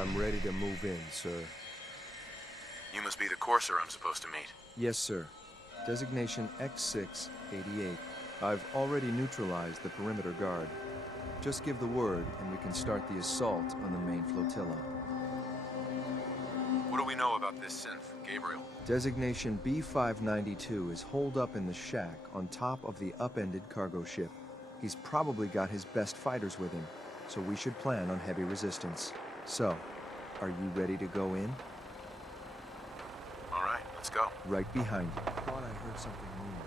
I'm ready to move in, sir. You must be the courser I'm supposed to meet. Yes, sir. Designation X688. I've already neutralized the perimeter guard. Just give the word, and we can start the assault on the main flotilla. What do we know about this synth, Gabriel? Designation B592 is holed up in the shack on top of the upended cargo ship. He's probably got his best fighters with him, so we should plan on heavy resistance. So, are you ready to go in? All right, let's go. Right behind you. Thought I heard something moving.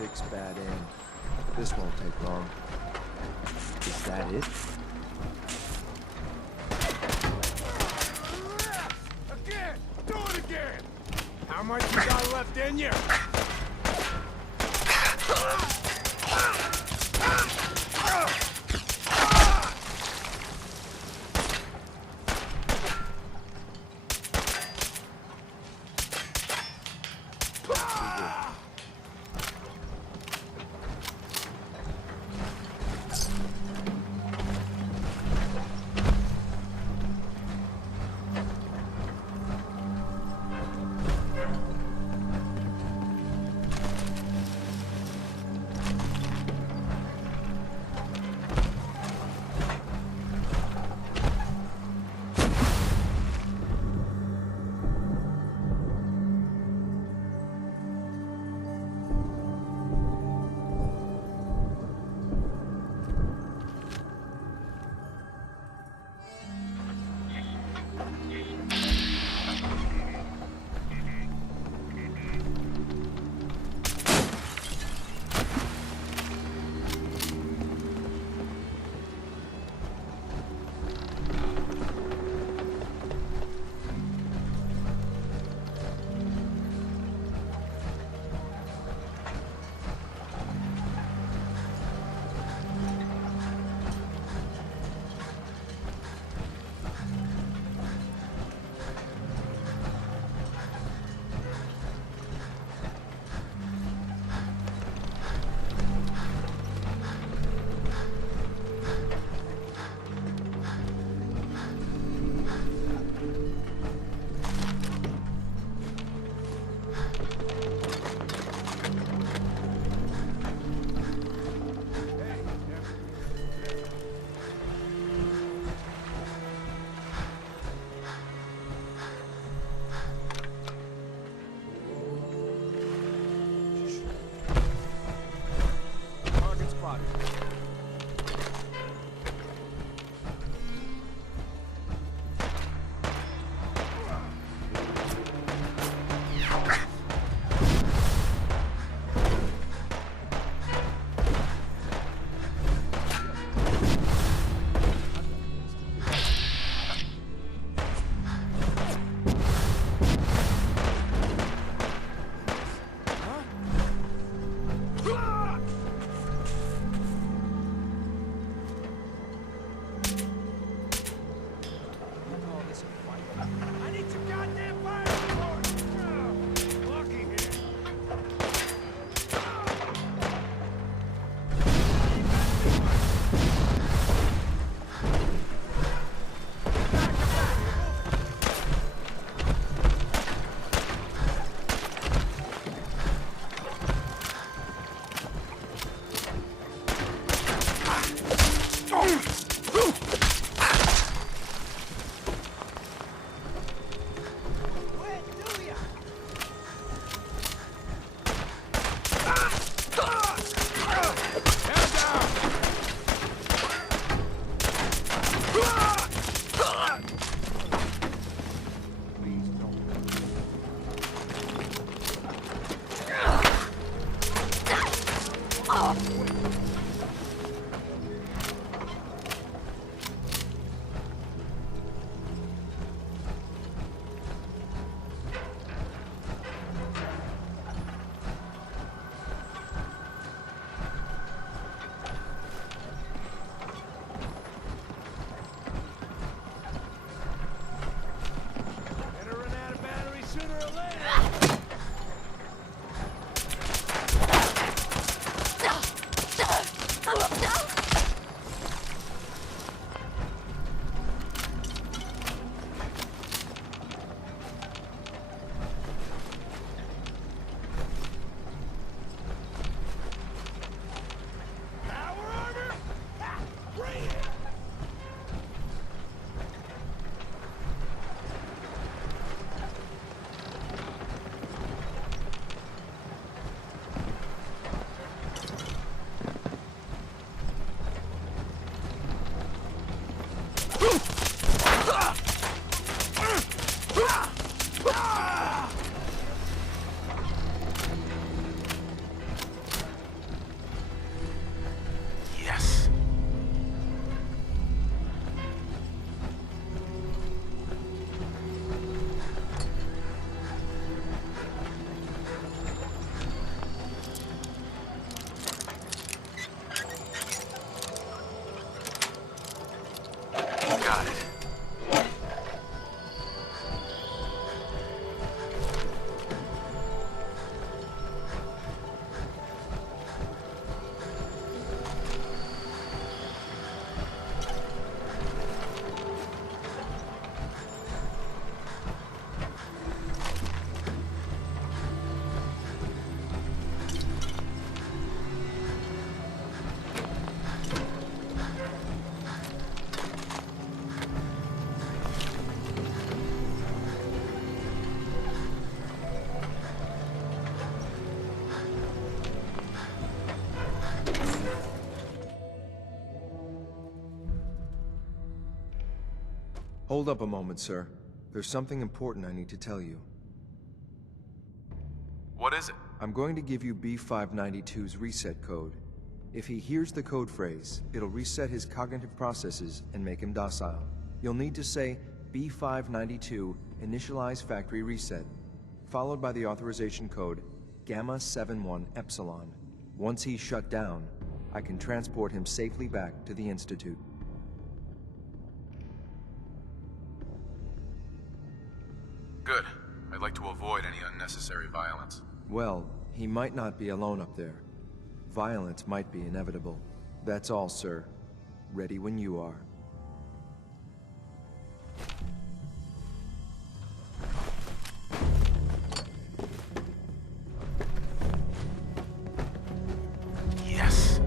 fix bad aim. This won't take long. Is that it? Again! Do it again! How much you got left in you? Hold up a moment, sir. There's something important I need to tell you. What is it? I'm going to give you B592's reset code. If he hears the code phrase, it'll reset his cognitive processes and make him docile. You'll need to say B592 initialize factory reset, followed by the authorization code Gamma 71 Epsilon. Once he's shut down, I can transport him safely back to the Institute. Good. I'd like to avoid any unnecessary violence. Well, he might not be alone up there. Violence might be inevitable. That's all, sir. Ready when you are. Yes.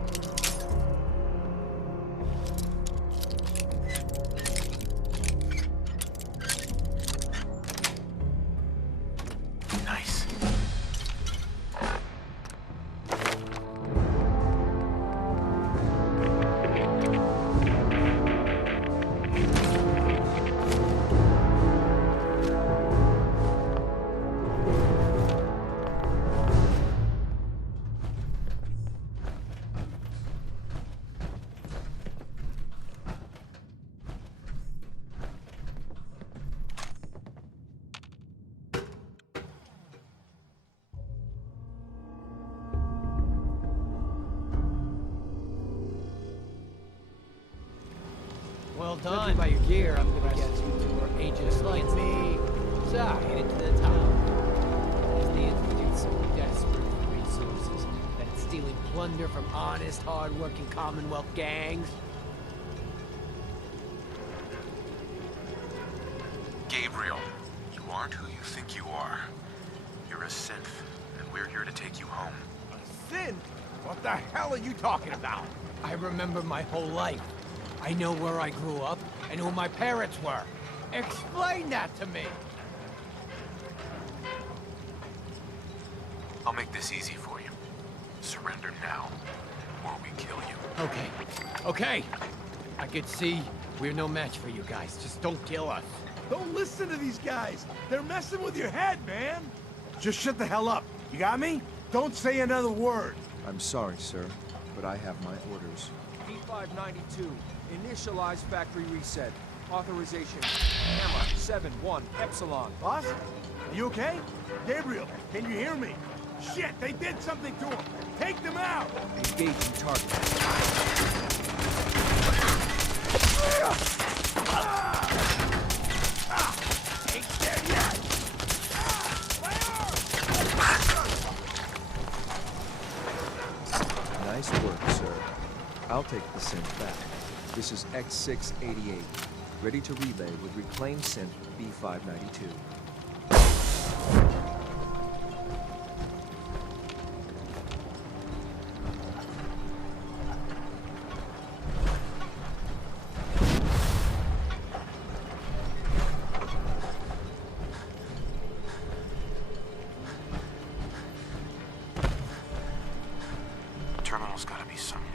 Yes. Nice. Well done. Judging by your gear, I'm gonna guess you two are agents like me. So, headed to the top. Is the Institute so desperate for resources that it's stealing plunder from honest, hard-working Commonwealth gangs? Gabriel, you aren't who you think you are. You're a synth, and we're here to take you home. Sin? What the hell are you talking about? I remember my whole life. I know where I grew up and who my parents were. Explain that to me! I'll make this easy for you. Surrender now, or we kill you. Okay. I could see we're no match for you guys. Just don't kill us. Don't listen to these guys. They're messing with your head, man. Just shut the hell up. You got me? Don't say another word. I'm sorry, sir, but I have my orders. B592, Initialize factory reset. Authorization. Gamma 7-1 Epsilon. Boss? Are you okay? Gabriel, can you hear me? Shit, they did something to him! Take them out! Engaging target. Ain't dead yet! Nice work, sir. I'll take the synth back. This is X688, ready to relay with reclaimed synth B592. Terminal's gotta be somewhere.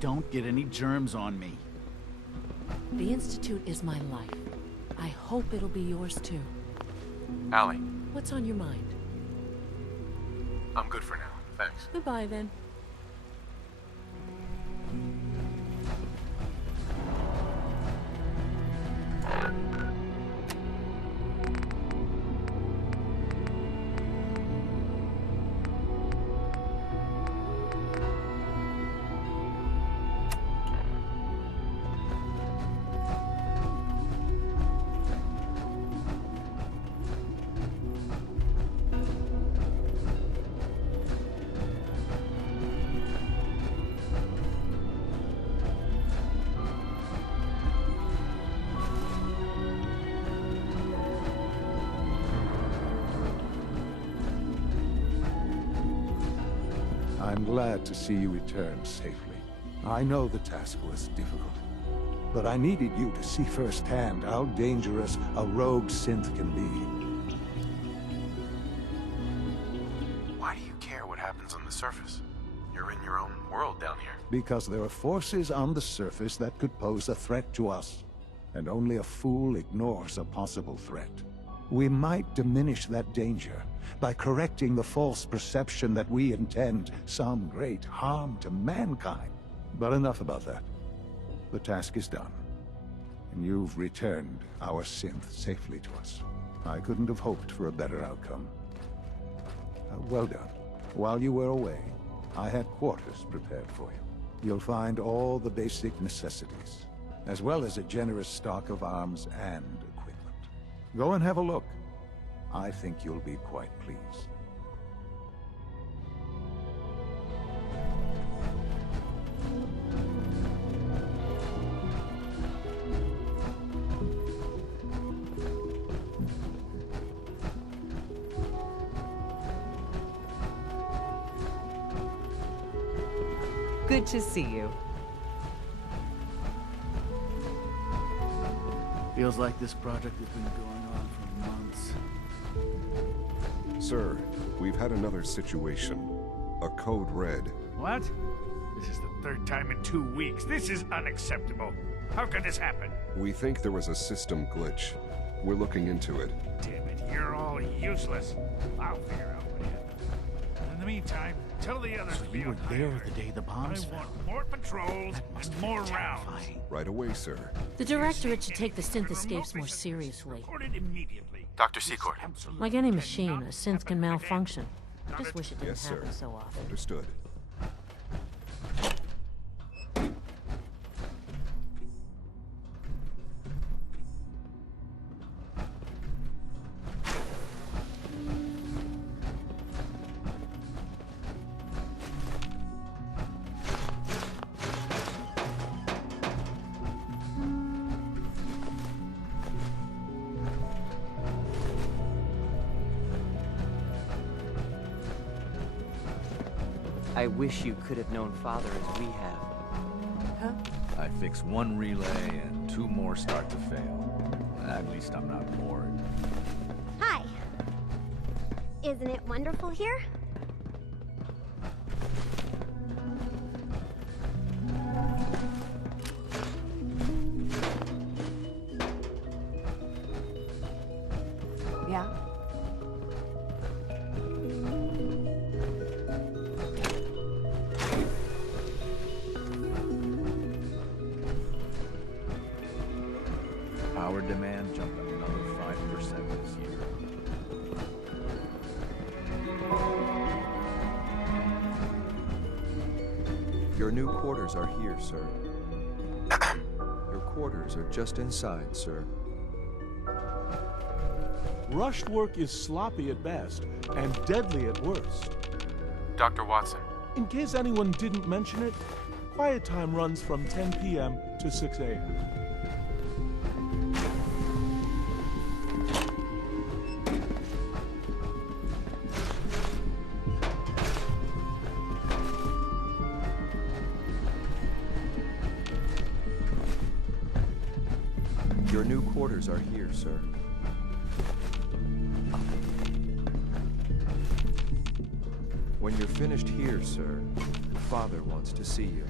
don't get any germs on me. The Institute is my life. I hope it'll be yours too. Allie, What's on your mind? I'm good for now. Thanks. Goodbye then. I'm glad to see you return safely. I know the task was difficult, but I needed you to see firsthand how dangerous a rogue synth can be. Why do you care what happens on the surface? You're in your own world down here. Because there are forces on the surface that could pose a threat to us, and only a fool ignores a possible threat. We might diminish that danger by correcting the false perception that we intend some great harm to mankind. But enough about that. The task is done, and you've returned our synth safely to us. I couldn't have hoped for a better outcome. Well done. While you were away, I had quarters prepared for you. You'll find all the basic necessities, as well as a generous stock of arms and equipment. Go and have a look. I think you'll be quite pleased. Good to see you. Feels like this project has been going on for months. Sir, we've had another situation. A code red. What? This is the third time in 2 weeks. This is unacceptable. How could this happen? We think there was a system glitch. We're looking into it. Damn it, you're all useless. I'll figure out what happened. In the meantime, tell the others to be You were on high there alert. the day the I bombs fell. want more patrols and more rounds. Terrifying. Right away, sir. The Directorate should take the synth escapes more seriously. Reported immediately. Dr. Secord. Like any machine, a synth can malfunction. I just wish it didn't Yes, sir. happen so often. Understood. I wish you could have known Father as we have. Huh? I fix one relay and 2 more start to fail. At least I'm not bored. Hi. Isn't it wonderful here? Yeah? Power demand jumped another 5% this year. Your new quarters are here, sir. Your quarters are just inside, sir. Rushed work is sloppy at best and deadly at worst. Dr. Watson. In case anyone didn't mention it, quiet time runs from 10 p.m. to 6 a.m. Your new quarters are here, sir. When you're finished here, sir, Father wants to see you.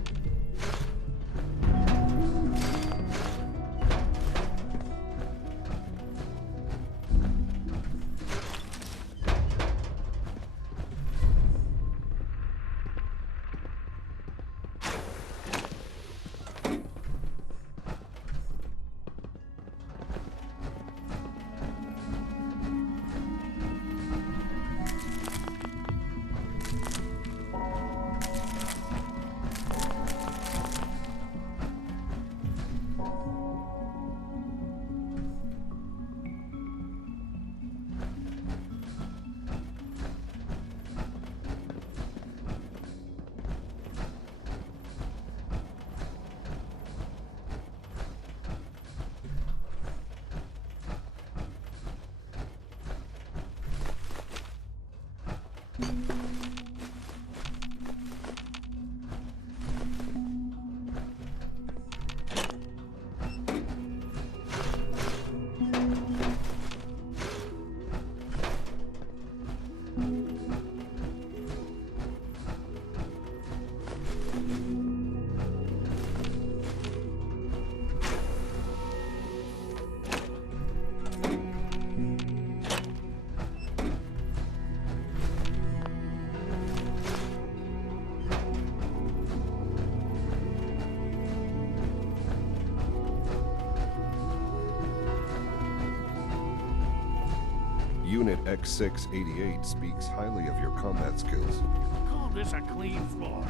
Unit X688 speaks highly of your combat skills. Call this a clean floor.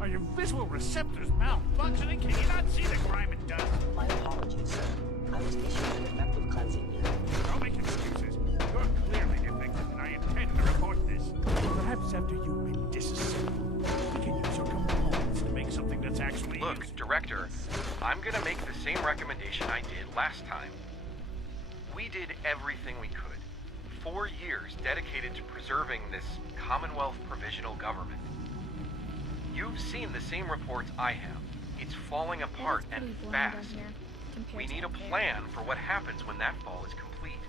Are your visual receptors malfunctioning? Can you not see the grime and dust? My apologies, sir. I was issued an effective cleansing unit. Don't make excuses. You're clearly defective, and I intend to report this. Perhaps after you've been disassembled, we can use your components to make something that's actually Look, Director, I'm gonna make the same recommendation I did last time. We did everything we could. 4 years dedicated to preserving this Commonwealth provisional government. You've seen the same reports I have. It's falling apart and fast. We need a plan for what happens when that fall is complete.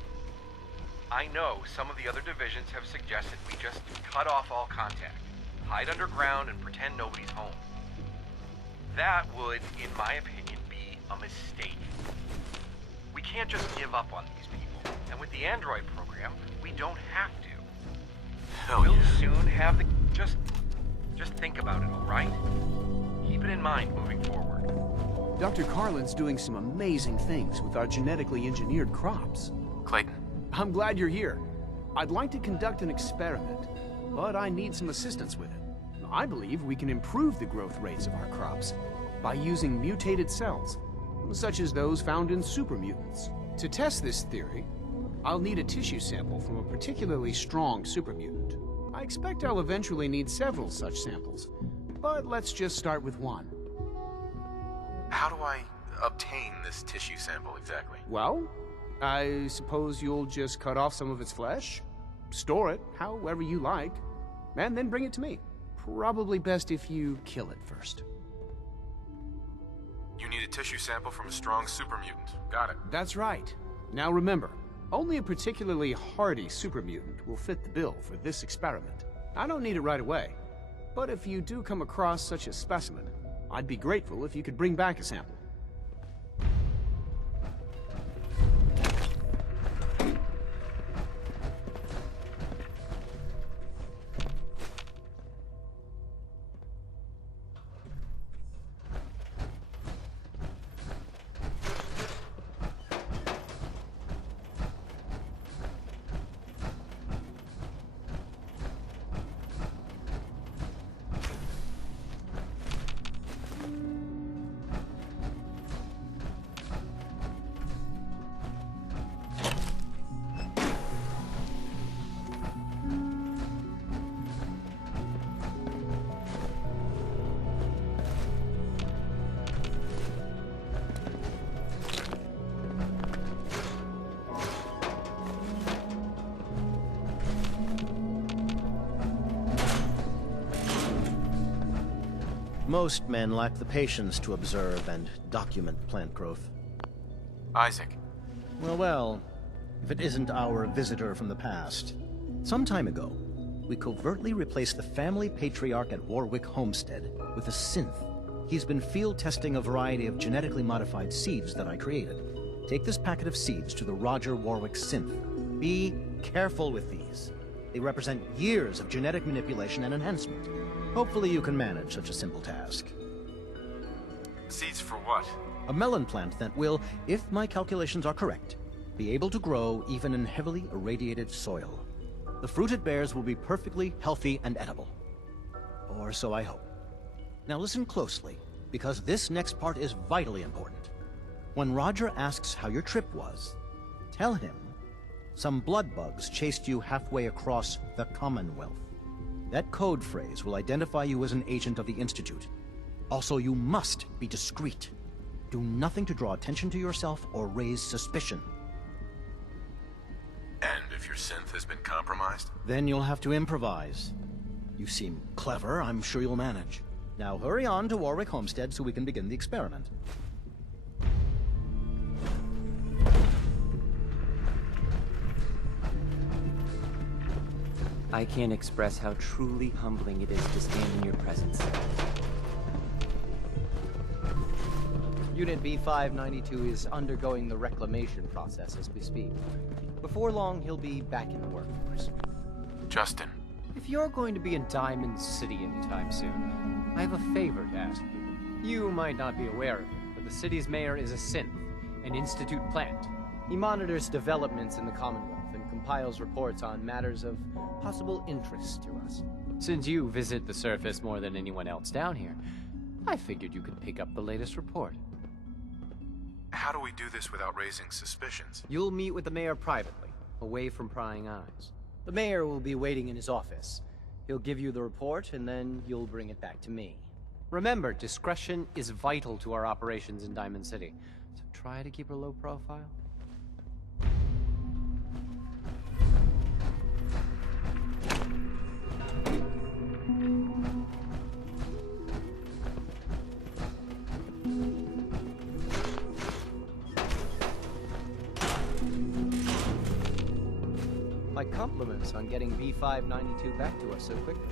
I know some of the other divisions have suggested we just cut off all contact, hide underground, and pretend nobody's home. That would, in my opinion, be a mistake. We can't just give up on these people, and with the android program, we don't have to. We'll soon have the... Just think about it, all right? Keep it in mind moving forward. Dr. Carlin's doing some amazing things with our genetically engineered crops. Clayton. I'm glad you're here. I'd like to conduct an experiment, but I need some assistance with it. I believe we can improve the growth rates of our crops by using mutated cells, such as those found in supermutants. To test this theory, I'll need a tissue sample from a particularly strong supermutant. I expect I'll eventually need several such samples, but let's just start with one. How do I obtain this tissue sample exactly? Well, I suppose you'll just cut off some of its flesh, store it however you like, and then bring it to me. Probably best if you kill it first. You need a tissue sample from a strong supermutant. Got it. That's right. Now remember, only a particularly hardy supermutant will fit the bill for this experiment. I don't need it right away, but if you do come across such a specimen, I'd be grateful if you could bring back a sample. Most men lack the patience to observe and document plant growth. Isaac. Well, if it isn't our visitor from the past. Some time ago, we covertly replaced the family patriarch at Warwick Homestead with a synth. He's been field testing a variety of genetically modified seeds that I created. Take this packet of seeds to the Roger Warwick synth. Be careful with these. They represent years of genetic manipulation and enhancement. Hopefully you can manage such a simple task. Seeds for what? A melon plant that will, if my calculations are correct, be able to grow even in heavily irradiated soil. The fruit it bears will be perfectly healthy and edible. Or so I hope. Now listen closely, because this next part is vitally important. When Roger asks how your trip was, tell him some blood bugs chased you halfway across the Commonwealth. That code phrase will identify you as an agent of the Institute. Also, you must be discreet. Do nothing to draw attention to yourself or raise suspicion. And if if your synth has been compromised? Then you'll have to improvise. You seem clever. I'm sure you'll manage. Now hurry on to Warwick Homestead so we can begin the experiment. I can't express how truly humbling it is to stand in your presence. Unit B592 is undergoing the reclamation process as we speak. Before long, he'll be back in the workforce. Justin. If you're going to be in Diamond City anytime soon, I have a favor to ask you. You might not be aware of it, but the city's mayor is a synth, an Institute plant. He monitors developments in the Commonwealth and compiles reports on matters of possible interest to us. Since you visit the surface more than anyone else down here, I figured you could pick up the latest report. How do we do this without raising suspicions? You'll meet with the mayor privately, away from prying eyes. The mayor will be waiting in his office. He'll give you the report, and then you'll bring it back to me. Remember, discretion is vital to our operations in Diamond City, so try to keep a low profile. My compliments on getting B592 back to us so quickly.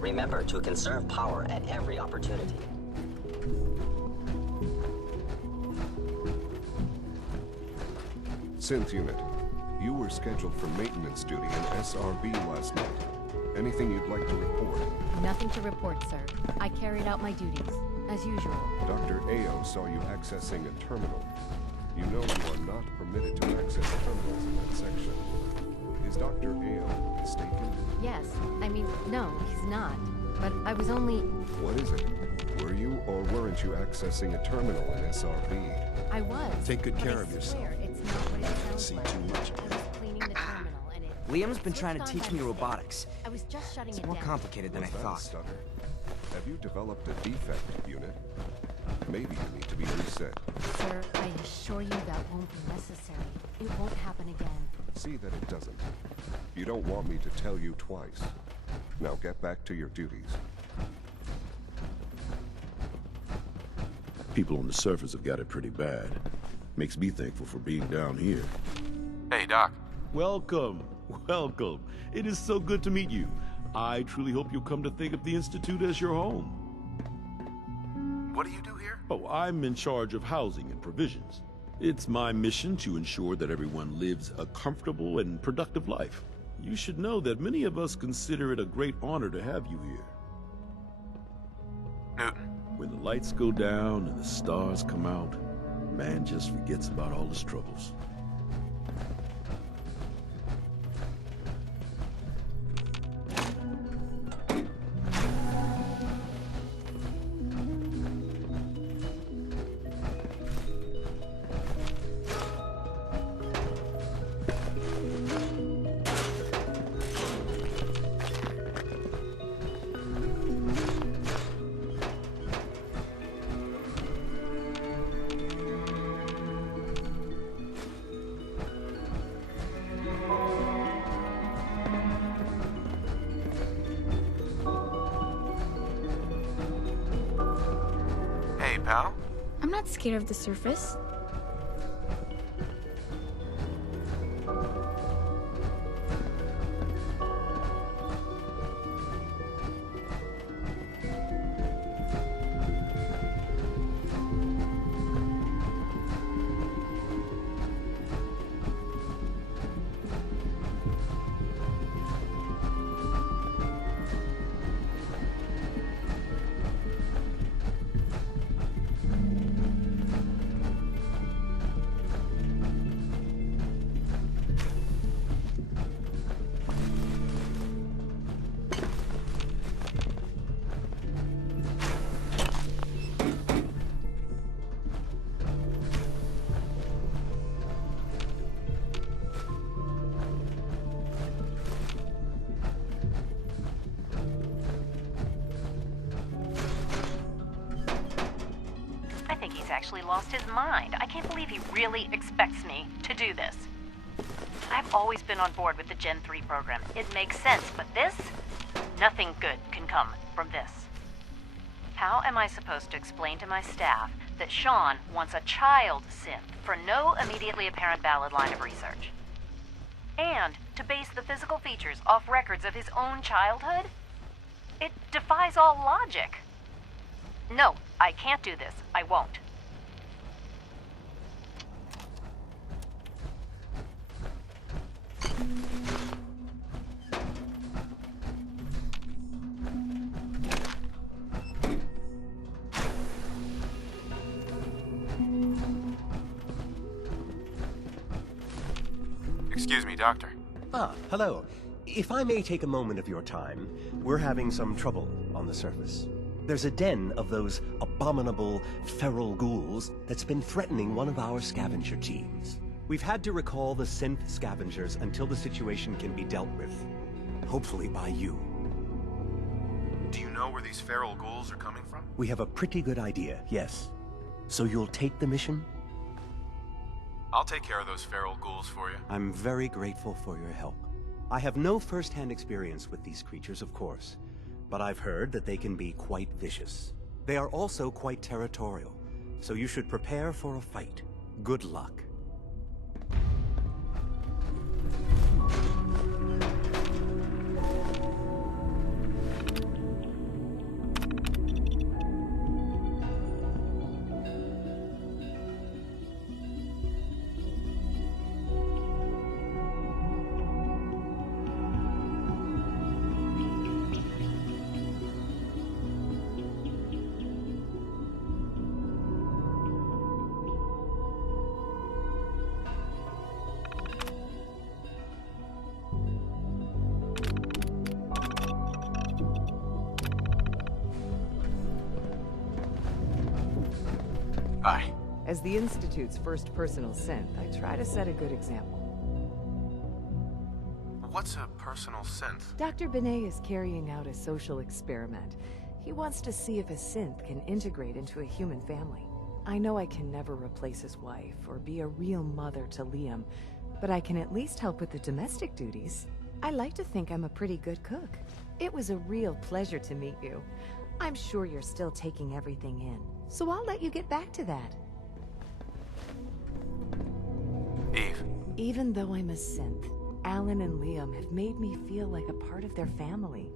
Remember to conserve power at every opportunity. Synth Unit, you were scheduled for maintenance duty in SRB last night. Anything you'd like to report? Nothing to report, sir. I carried out my duties, as usual. Dr. Ao saw you accessing a terminal. You know you are not permitted to access terminals in that section. Is Dr. Ao mistaken? Yes. I mean, no, he's not. But I was only... What is it? Were you or weren't you accessing a terminal in SRB? I was. Take good care of yourself. It's not what it sounds See like. too much. I was cleaning the terminal and it... Liam's been trying to teach me robotics. I was just shutting It's it more down. complicated than I Was that a thought. stutter? Have you developed a defect, Unit? Maybe you need to be reset. Sir, I assure you that won't be necessary. It won't happen again. See that it doesn't. You don't want me to tell you twice. Now get back to your duties. People on the surface have got it pretty bad. Makes me thankful for being down here. Hey, Doc. Welcome. Welcome. It is so good to meet you. I truly hope you'll come to think of the Institute as your home. What do you do here? Oh, I'm in charge of housing and provisions. It's my mission to ensure that everyone lives a comfortable and productive life. You should know that many of us consider it a great honor to have you here. Newton. When the lights go down and the stars come out, man just forgets about all his troubles. not scared of the surface. Actually lost his mind. I can't believe he really expects me to do this. I've always been on board with the Gen 3 program. It makes sense, but this? Nothing good can come from this. How am I supposed to explain to my staff that Sean wants a child synth for no immediately apparent valid line of research? And to base the physical features off records of his own childhood? It defies all logic. No, I can't do this. I won't. Excuse me, Doctor. Ah, hello. If I may take a moment of your time, we're having some trouble on the surface. There's a den of those abominable feral ghouls that's been threatening one of our scavenger teams. We've had to recall the synth scavengers until the situation can be dealt with. Hopefully by you. Do you know where these feral ghouls are coming from? We have a pretty good idea, yes. So you'll take the mission? I'll take care of those feral ghouls for you. I'm very grateful for your help. I have no first-hand experience with these creatures, of course, but I've heard that they can be quite vicious. They are also quite territorial, so you should prepare for a fight. Good luck. Hi. As the Institute's first personal synth, I try to set a good example. What's a personal synth? Dr. Benet is carrying out a social experiment. He wants to see if a synth can integrate into a human family. I know I can never replace his wife or be a real mother to Liam, but I can at least help with the domestic duties. I like to think I'm a pretty good cook. It was a real pleasure to meet you. I'm sure you're still taking everything in, so I'll let you get back to that. Eve. Even though I'm a synth, Alan and Liam have made me feel like a part of their family.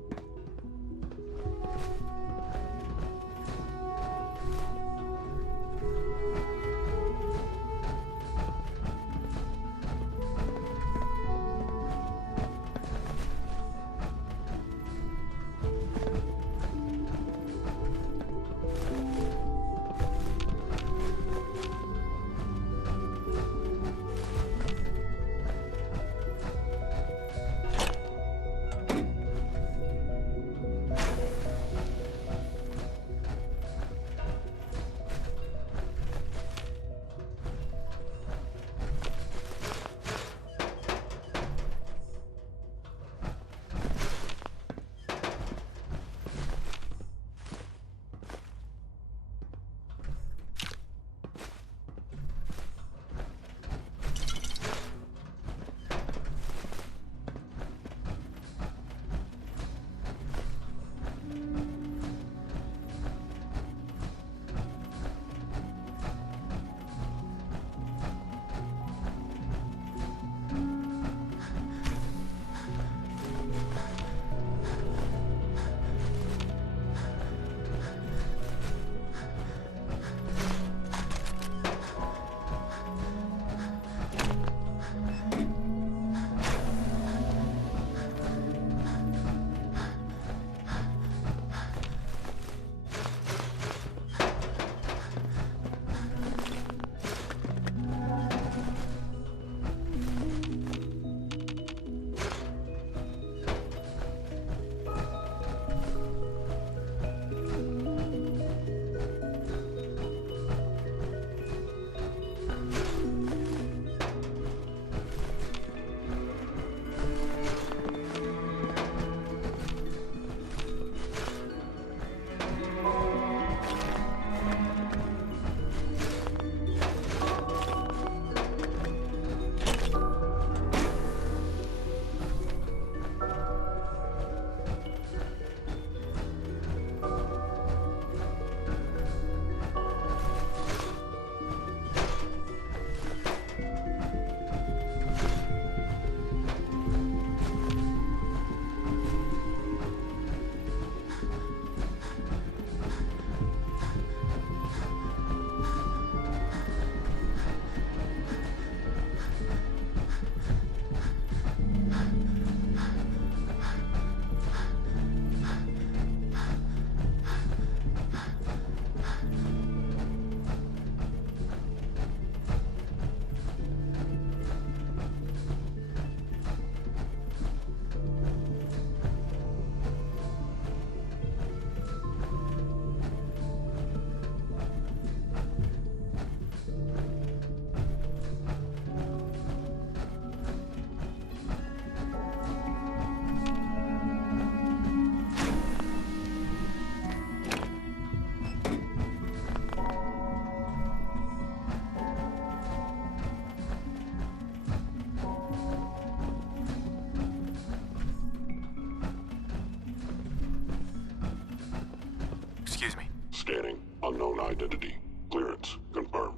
identity. Clearance confirmed.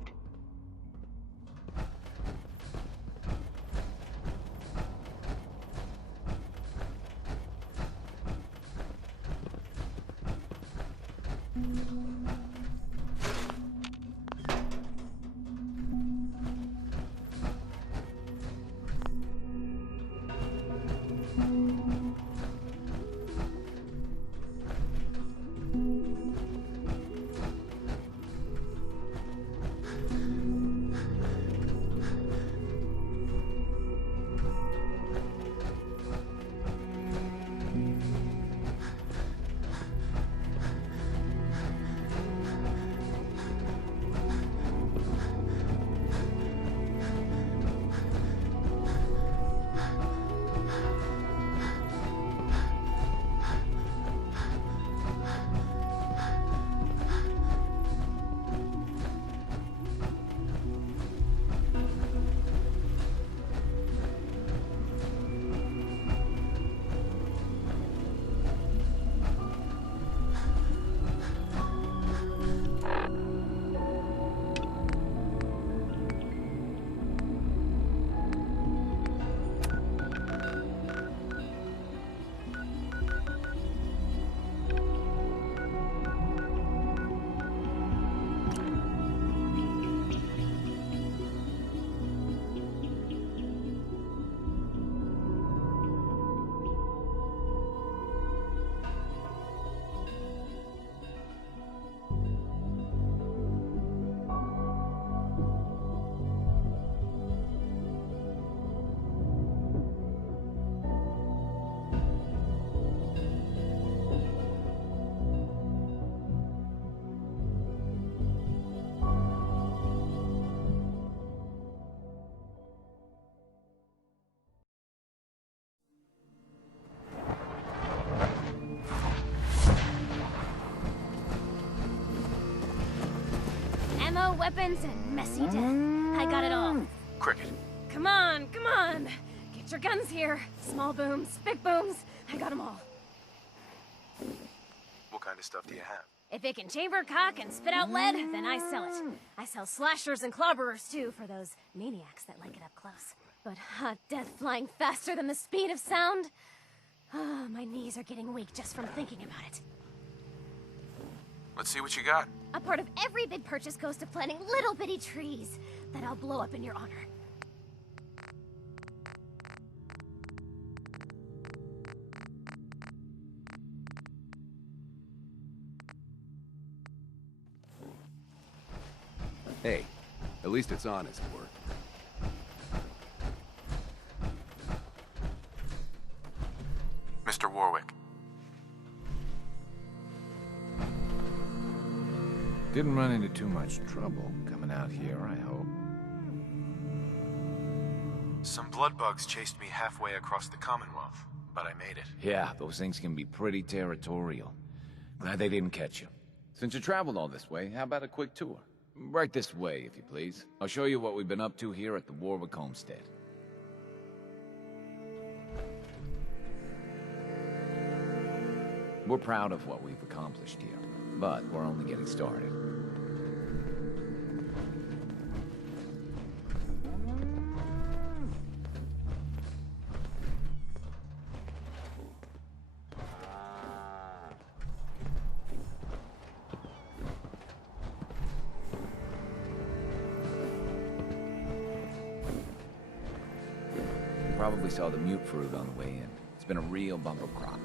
Ammo, weapons, and messy death. I got it all. Cricket. Come on, come on. Get your guns here. Small booms, big booms. I got them all. What kind of stuff do you have? If it can chamber cock and spit out lead, then I sell it. I sell slashers and clobberers, too, for those maniacs that like it up close. But hot death flying faster than the speed of sound? Oh, my knees are getting weak just from thinking about it. Let's see what you got. A part of every big purchase goes to planting little bitty trees that I'll blow up in your honor. Hey, at least it's honest work. Mr. Warwick. Didn't run into too much trouble coming out here, I hope. Some blood bugs chased me halfway across the Commonwealth, but I made it. Yeah, those things can be pretty territorial. Glad they didn't catch you. Since you traveled all this way, how about a quick tour? Right this way, if you please. I'll show you what we've been up to here at the Warwick Homestead. We're proud of what we've accomplished here, but we're only getting started. Probably saw the mute fruit on the way in. It's been a real bumper crop.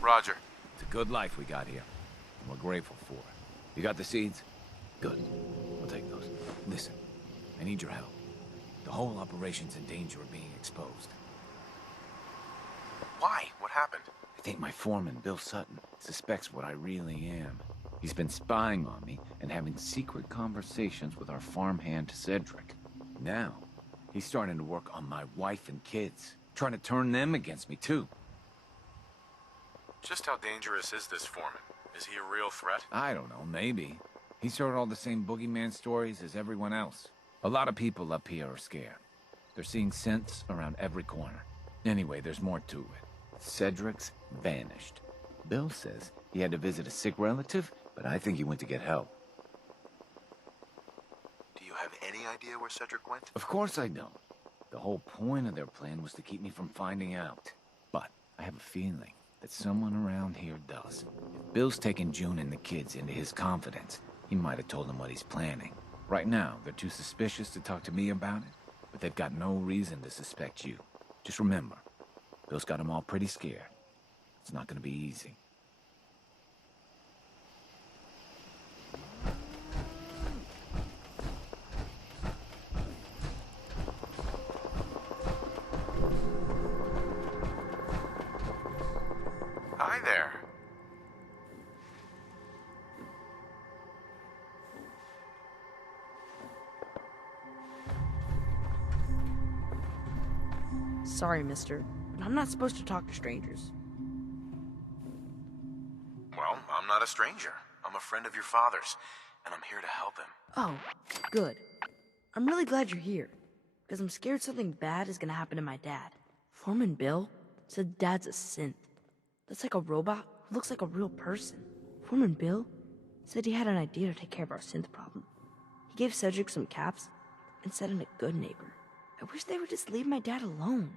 Roger. It's a good life we got here, and we're grateful for it. You got the seeds? Good. We'll take those. Listen, I need your help. The whole operation's in danger of being exposed. Why? What happened? I think my foreman, Bill Sutton, suspects what I really am. He's been spying on me and having secret conversations with our farmhand, Cedric. Now, he's starting to work on my wife and kids, trying to turn them against me, too. Just how dangerous is this foreman? Is he a real threat? I don't know, maybe. He's heard all the same boogeyman stories as everyone else. A lot of people up here are scared. They're seeing scents around every corner. Anyway, there's more to it. Cedric's vanished. Bill says he had to visit a sick relative, but I think he went to get help. Do you have any idea where Cedric went? Of course I don't. The whole point of their plan was to keep me from finding out. But I have a feeling that someone around here does. If Bill's taken June and the kids into his confidence, he might have told them what he's planning. Right now, they're too suspicious to talk to me about it, but they've got no reason to suspect you. Just remember, Bill's got them all pretty scared. It's not gonna be easy. Hi there. Sorry, mister, but I'm not supposed to talk to strangers. Well, I'm not a stranger. I'm a friend of your father's, and I'm here to help him. Oh, good. I'm really glad you're here, because I'm scared something bad is gonna happen to my dad. Foreman Bill said Dad's a synth. That's like a robot who looks like a real person. Foreman Bill said he had an idea to take care of our synth problem. He gave Cedric some caps and said I'm a good neighbor. I wish they would just leave my dad alone.